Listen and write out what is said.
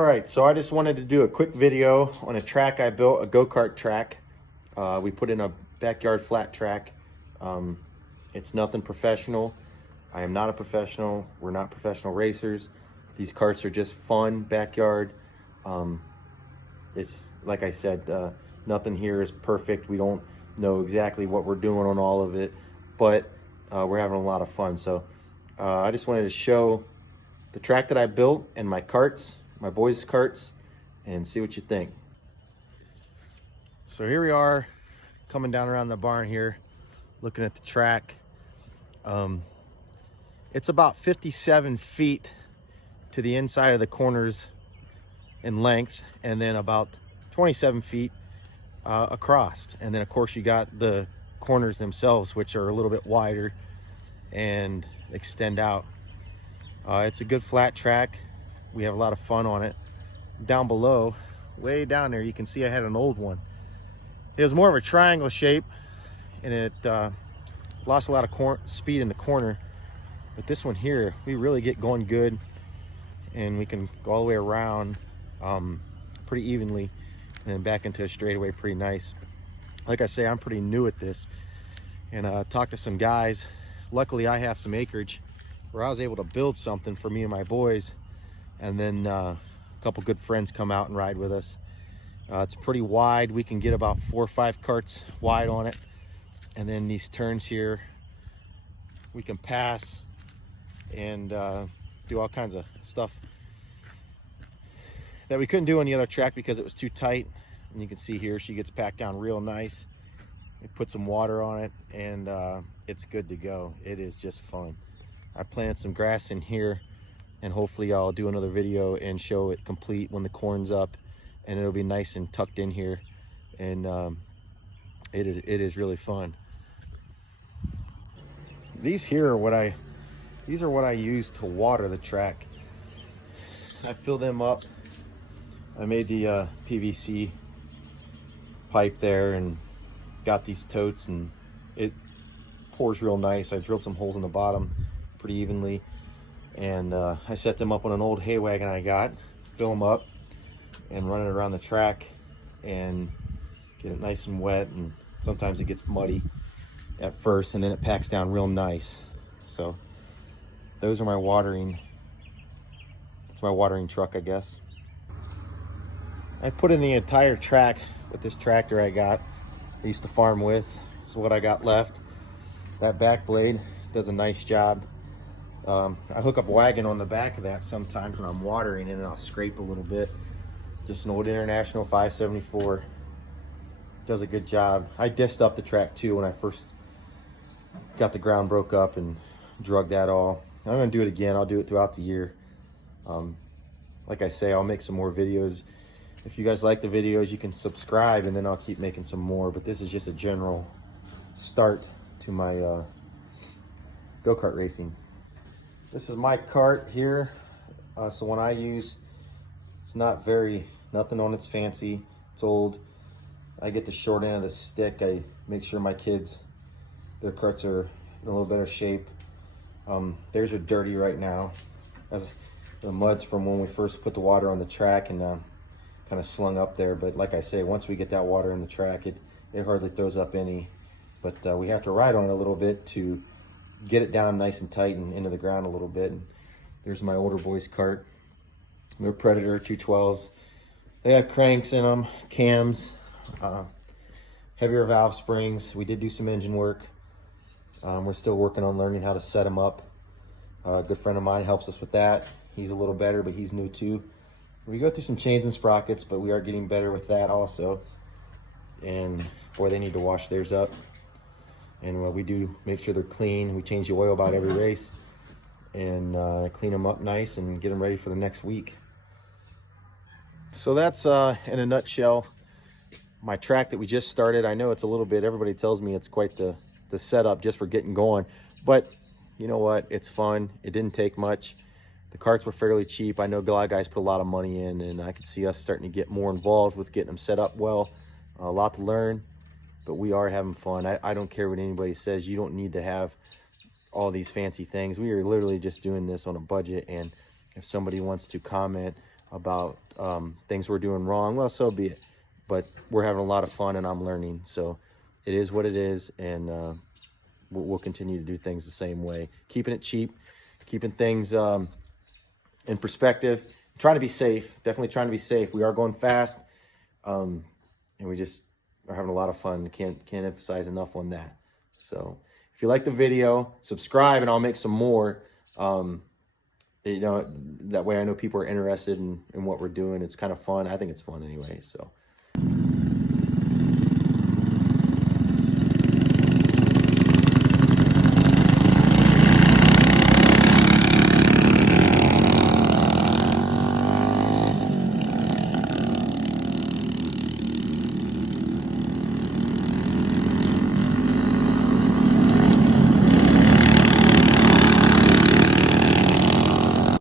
All right, so I just wanted to do a quick video on a track I built, a go-kart track. We put in a backyard flat track. It's nothing professional. I am not a professional. We're not professional racers. These karts are just fun, backyard. It's like I said, nothing here is perfect. We don't know exactly what we're doing on all of it, but we're having a lot of fun. So I just wanted to show the track that I built and my karts, my boys' karts, and see what you think. So here we are coming down around the barn here, looking at the track. It's about 57 feet to the inside of the corners in length, and then about 27 feet across. And then of course you got the corners themselves, which are a little bit wider and extend out. It's a good flat track. We have a lot of fun on it. Down below, way down there, you can see I had an old one. It was more of a triangle shape, and it lost a lot of speed in the corner. But this one here, we really get going good, and we can go all the way around pretty evenly, and then back into a straightaway pretty nice. Like I say, I'm pretty new at this, and talked to some guys. Luckily, I have some acreage where I was able to build something for me and my boys, and then a couple good friends come out and ride with us. It's pretty wide. We can get about 4 or 5 karts wide on it, and then these turns here we can pass and do all kinds of stuff that we couldn't do on the other track because it was too tight. And you can see here she gets packed down real nice. We put some water on it, and it's good to go. It is just fun. I planted some grass in here, and hopefully I'll do another video and show it complete when the corn's up, and it'll be nice and tucked in here. And it is really fun. These here are what I use to water the track. I fill them up. I made the PVC pipe there and got these totes, and it pours real nice. I drilled some holes in the bottom pretty evenly, and I set them up on an old hay wagon I got, fill them up and run it around the track and get it nice and wet. And sometimes it gets muddy at first, and then it packs down real nice. So those are my watering. That's my watering truck, I guess. I put in the entire track with this tractor I got. I used to farm with. This is what I got left. That back blade does a nice job. I hook up a wagon on the back of that sometimes when I'm watering it, and I'll scrape a little bit. Just an old International 574. Does a good job. I disced up the track too when I first got the ground broke up and drug that all. I'm gonna do it again. I'll do it throughout the year. Like I say, I'll make some more videos. If you guys like the videos, you can subscribe, and then I'll keep making some more. But this is just a general start to my go-kart racing. This is my kart here. So when I use, it's nothing on it's fancy. It's old. I get the short end of the stick. I make sure my kids, their karts are in a little better shape. Theirs are dirty right now. As the mud's from when we first put the water on the track, and kind of slung up there. But like I say, once we get that water in the track, it hardly throws up any. But we have to ride on it a little bit to get it down nice and tight and into the ground a little bit. And there's my older boys' kart. They're Predator 212s. They have cranks in them, cams, heavier valve springs. We did do some engine work. We're still working on learning how to set them up. A good friend of mine helps us with that. He's a little better, but he's new too. We go through some chains and sprockets, but we are getting better with that also. And boy, they need to wash theirs up. And we do make sure they're clean. We change the oil about every race, and clean them up nice and get them ready for the next week. So that's in a nutshell my track that we just started. I know it's a little bit, everybody tells me it's quite the setup just for getting going, but you know what, it's fun. It didn't take much. The karts were fairly cheap. I know a lot of guys put a lot of money in, and I could see us starting to get more involved with getting them set up well. A lot to learn, but we are having fun. I don't care what anybody says. You don't need to have all these fancy things. We are literally just doing this on a budget, and if somebody wants to comment about things we're doing wrong, well, so be it. But we're having a lot of fun and I'm learning. So it is what it is. And we'll continue to do things the same way. Keeping it cheap, keeping things in perspective, trying to be safe, definitely trying to be safe. We are going fast, and we just are having a lot of fun. Can't emphasize enough on that. So if you like the video, subscribe and I'll make some more. You know, that way I know people are interested in what we're doing. It's kind of fun. I think it's fun anyway. So